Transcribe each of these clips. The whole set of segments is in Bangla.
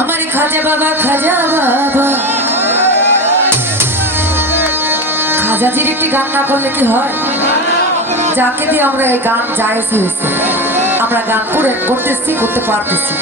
আমার খাজা বাবা খাজা বাবা। খাজাজির একটি গান না করলে কি হয়? যাকে দিয়ে আমরা এই গান জায়েজ হয়েছে, আমরা গান করে করতেছি, করতে পারতেছি।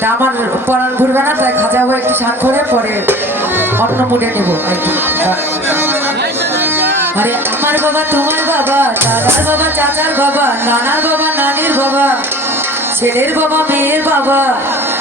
তা আমার পড়ান ঘুরবে না, তাই খাজা হয়ে একটি শান করে পরে অন্য মুডে নেব আরে আমার বাবা, তোমার বাবা, দাদার বাবা, চাচার বাবা, নানার বাবা, নানির বাবা, ছেলের বাবা, মেয়ের বাবা।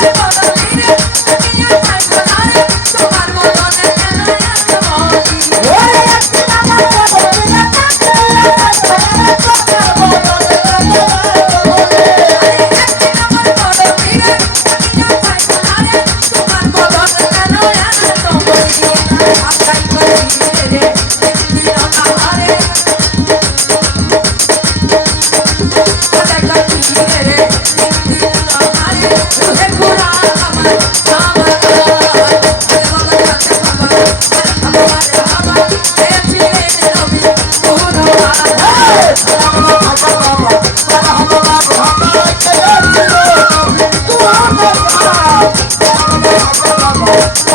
제발 Thank you.